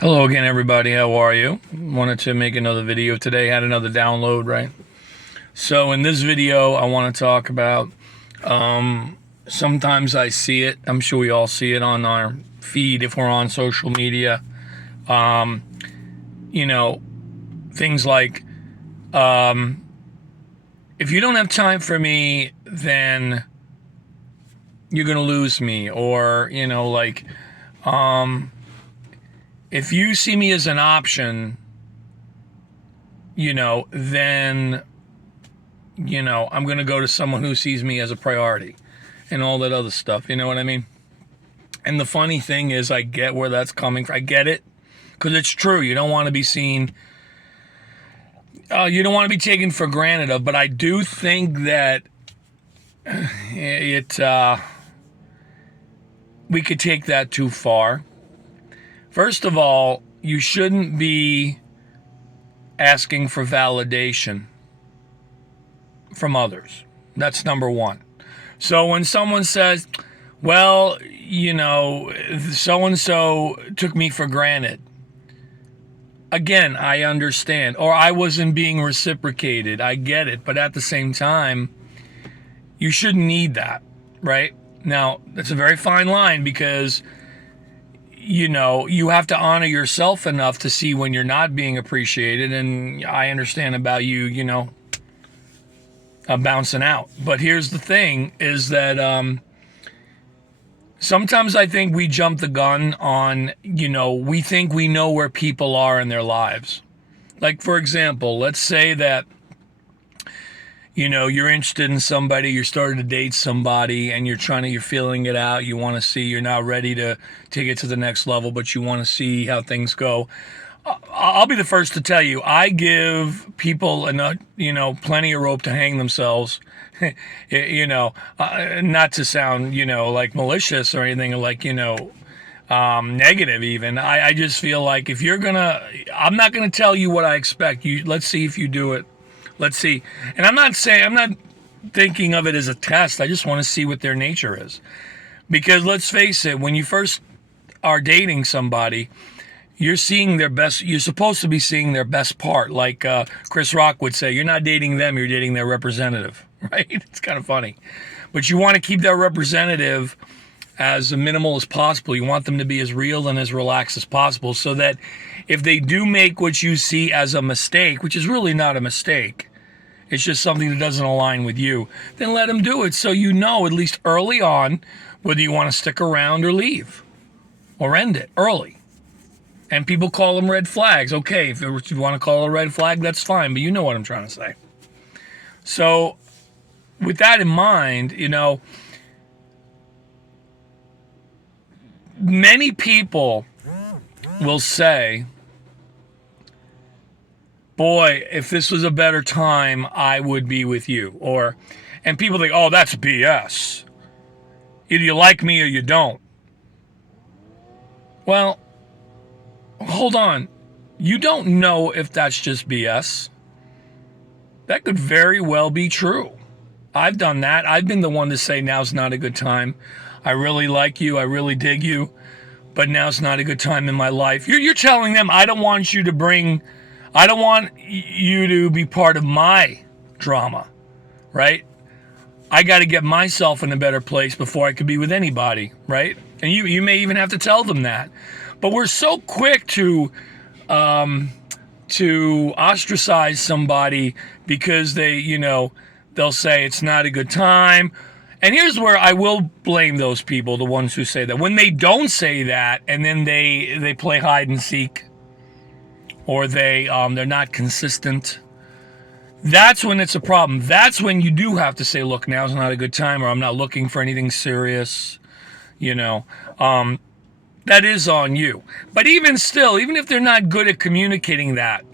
Hello again, everybody. How are you? Wanted to make another video today. Had another download, right? So in this video, I want to talk about. Sometimes I see it. I'm sure we all see it on our feed if we're on social media. Um, you know, things like, if you don't have time for me, then you're gonna lose me, or if you see me as an option, then, I'm going to go to someone who sees me as a priority and all that other stuff. You know what I mean? And the funny thing is, I get where that's coming from. I get it because it's true. You don't want to be seen, you don't want to be taken for granted of, but I do think that we could take that too far. First of all, you shouldn't be asking for validation from others. That's number one. So when someone says, well, so-and-so took me for granted. Again, I understand. Or I wasn't being reciprocated. I get it. But at the same time, you shouldn't need that, right? Now, that's a very fine line because you have to honor yourself enough to see when you're not being appreciated. And I understand about you, bouncing out. But here's the thing is that sometimes I think we jump the gun on, we think we know where people are in their lives. Like, for example, let's say that, you're interested in somebody, you're starting to date somebody, and you're feeling it out. You want to see, you're not ready to take it to the next level, but you want to see how things go. I'll be the first to tell you, I give people enough, plenty of rope to hang themselves. Not to sound, like malicious or anything like, negative even. I just feel like if I'm not gonna tell you what I expect. Let's see if you do it. Let's see. And I'm not thinking of it as a test. I just want to see what their nature is. Because let's face it, when you first are dating somebody, you're seeing their best. You're supposed to be seeing their best part. Like Chris Rock would say, you're not dating them, you're dating their representative, right? It's kind of funny. But you want to keep that representative as minimal as possible. You want them to be as real and as relaxed as possible so that if they do make what you see as a mistake, which is really not a mistake, it's just something that doesn't align with you, then let them do it so at least early on, whether you want to stick around or leave or end it early. And people call them red flags. Okay, if you want to call it a red flag, that's fine, but you know what I'm trying to say. So with that in mind, many people will say, boy, if this was a better time, I would be with you. And people think, oh, that's BS. Either you like me or you don't. Well, hold on. You don't know if that's just BS. That could very well be true. I've done that. I've been the one to say now's not a good time. I really like you. I really dig you. But now's not a good time in my life. You're telling them I don't want you to be part of my drama, right? I got to get myself in a better place before I could be with anybody, right? And you may even have to tell them that. But we're so quick to ostracize somebody because they'll say it's not a good time. And here's where I will blame those people, the ones who say that. When they don't say that and then they play hide and seek, or they're not consistent, that's when it's a problem. That's when you do have to say, look, now's not a good time, or I'm not looking for anything serious. That is on you. But even still, even if they're not good at communicating that,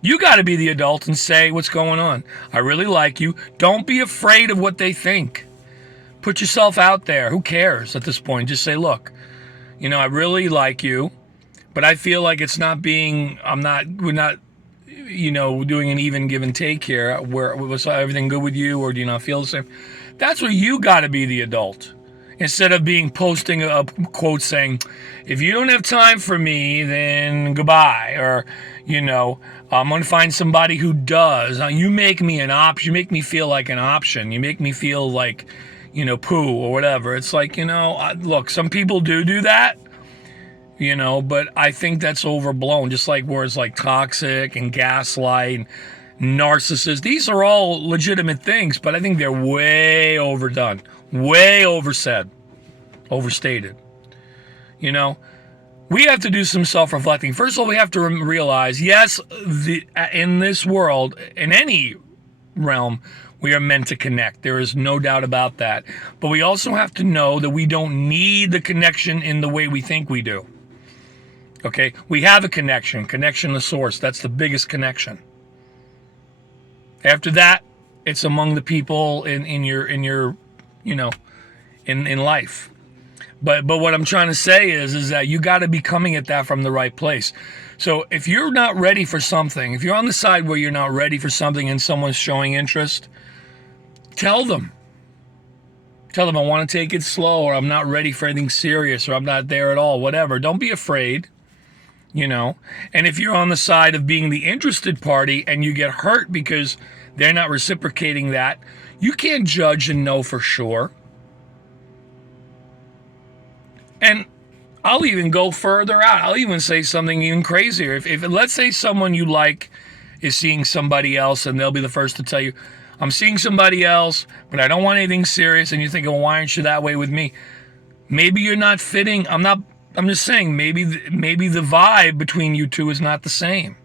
you got to be the adult and say what's going on. I really like you. Don't be afraid of what they think. Put yourself out there. Who cares at this point? Just say, look, I really like you, but I feel like we're not doing an even give and take here. Was everything good with you, or do you not feel the same? That's where you got to be the adult. instead of posting a quote saying, if you don't have time for me, then goodbye, or, I'm going to find somebody who does. You make me an option. You make me feel like an option. You make me feel like, poo or whatever. It's like, look, some people do that, but I think that's overblown. Just like words like toxic and gaslight, narcissist. These are all legitimate things, but I think they're way overdone, way oversaid, overstated. We have to do some self-reflecting. First of all, we have to realize, yes, in this world, in any realm, we are meant to connect. There is no doubt about that. But we also have to know that we don't need the connection in the way we think we do. Okay? We have a connection to source. That's the biggest connection. After that, it's among the people in your in life. But what I'm trying to say is that you got to be coming at that from the right place. So if you're not ready for something, if you're on the side where you're not ready for something and someone's showing interest, tell them. Tell them I want to take it slow, or I'm not ready for anything serious, or I'm not there at all, whatever. Don't be afraid, And if you're on the side of being the interested party and you get hurt because they're not reciprocating that, you can't judge and know for sure. And I'll even go further out. I'll even say something even crazier. If let's say someone you like is seeing somebody else, and they'll be the first to tell you, I'm seeing somebody else, but I don't want anything serious, and you're thinking, well, why aren't you that way with me? Maybe you're not fitting. I'm just saying, maybe the vibe between you two is not the same.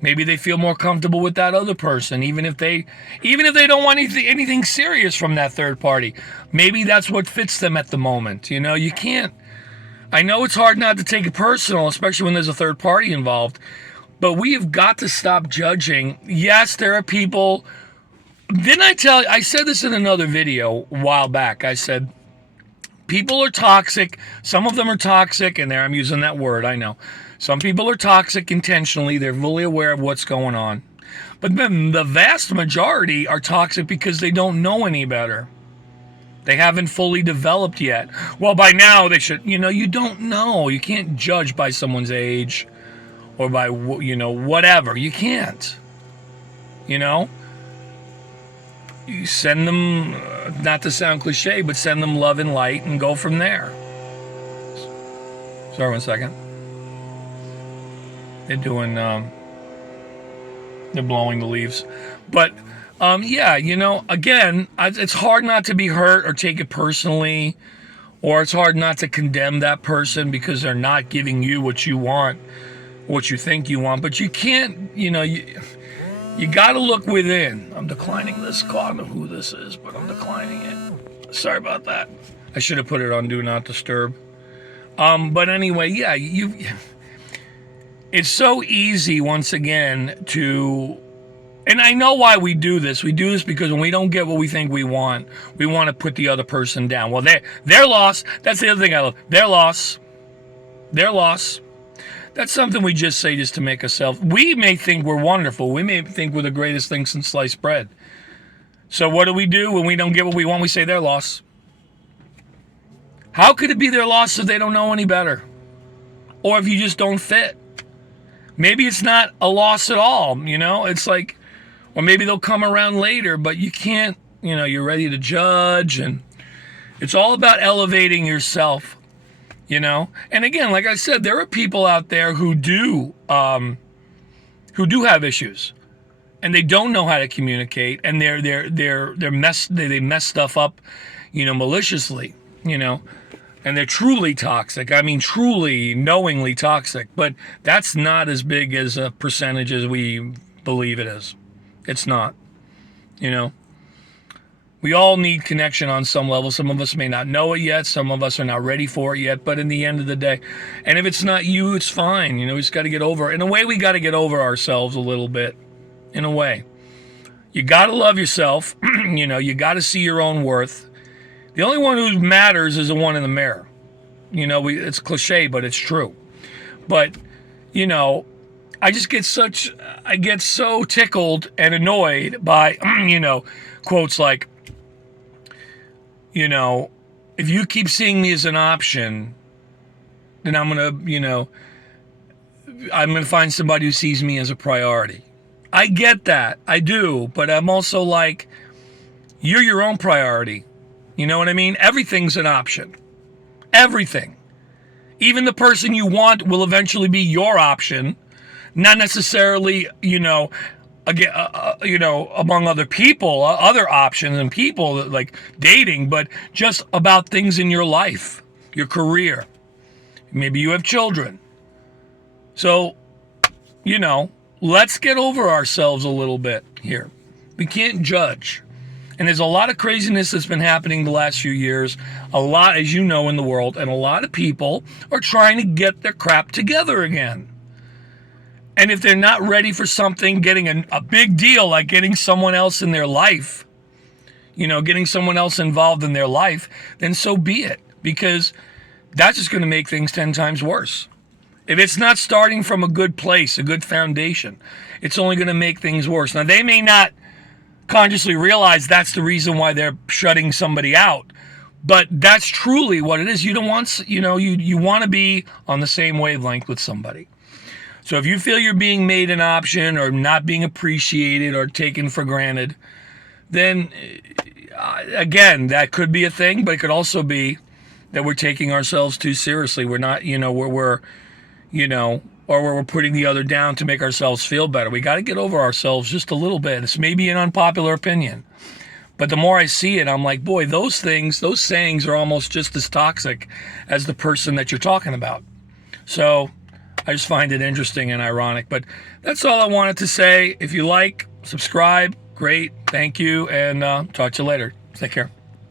Maybe they feel more comfortable with that other person, even if they don't want anything serious from that third party. Maybe that's what fits them at the moment. You can't. I know it's hard not to take it personal, especially when there's a third party involved. But we have got to stop judging. Yes, there are people. Didn't I tell you? I said this in another video a while back. I said, people are toxic. Some of them are toxic, and there I'm using that word, I know. Some people are toxic intentionally. They're fully aware of what's going on. But then the vast majority are toxic because they don't know any better. They haven't fully developed yet. Well, by now they should, you don't know. You can't judge by someone's age or by, whatever. You can't. You send them, not to sound cliche, but send them love and light and go from there. Sorry, 1 second. They're doing, they're blowing the leaves. But, again, it's hard not to be hurt or take it personally, or it's hard not to condemn that person because they're not giving you what you want, what you think you want. But you can't, you got to look within. I'm declining this call. I don't know who this is, but I'm declining it. Sorry about that. I should have put it on Do Not Disturb. But anyway, yeah, it's so easy, once again, and I know why we do this. We do this because when we don't get what we think we want to put the other person down. Well, their loss. That's the other thing I love. Their loss. That's something we just say just to make ourselves. We may think we're wonderful. We may think we're the greatest thing since sliced bread. So what do when we don't get what we want? We say their loss. How could it be their loss if they don't know any better? Or if you just don't fit? Maybe it's not a loss at all, It's like, or maybe they'll come around later, but you can't, you're ready to judge, and it's all about elevating yourself, And again, like I said, there are people out there who do have issues, and they don't know how to communicate, and they mess stuff up, maliciously, And they're truly toxic. I mean, truly, knowingly toxic. But that's not as big as a percentage as we believe it is. It's not. We all need connection on some level. Some of us may not know it yet. Some of us are not ready for it yet. But in the end of the day, and if it's not you, it's fine. We just got to get over it. In a way, we got to get over ourselves a little bit. In a way. You got to love yourself. You got to see your own worth. The only one who matters is the one in the mirror. It's cliche, but it's true. But, I get so tickled and annoyed by, quotes like, if you keep seeing me as an option, then I'm going to find somebody who sees me as a priority. I get that. I do. But I'm also like, you're your own priority. You know what I mean? Everything's an option. Everything. Even the person you want will eventually be your option. Not necessarily, again, among other people, other options and people like dating, but just about things in your life, your career. Maybe you have children. So, let's get over ourselves a little bit here. We can't judge. And there's a lot of craziness that's been happening the last few years, a lot, as you know, in the world, and a lot of people are trying to get their crap together again. And if they're not ready for something, getting a big deal like getting someone else in their life, getting someone else involved in their life, then so be it. Because that's just going to make things 10 times worse. If it's not starting from a good place, a good foundation, it's only going to make things worse. Now, they may not consciously realize that's the reason why they're shutting somebody out, but that's truly what it is. You don't want, you want to be on the same wavelength with somebody. So if you feel you're being made an option or not being appreciated or taken for granted, then again, that could be a thing, but it could also be that we're taking ourselves too seriously. We're not, or we're putting the other down to make ourselves feel better. We got to get over ourselves just a little bit. It's maybe an unpopular opinion, but the more I see it, I'm like, boy, those sayings are almost just as toxic as the person that you're talking about. So I just find it interesting and ironic, but that's all I wanted to say. If you like, subscribe, great, thank you, and talk to you later. Take care.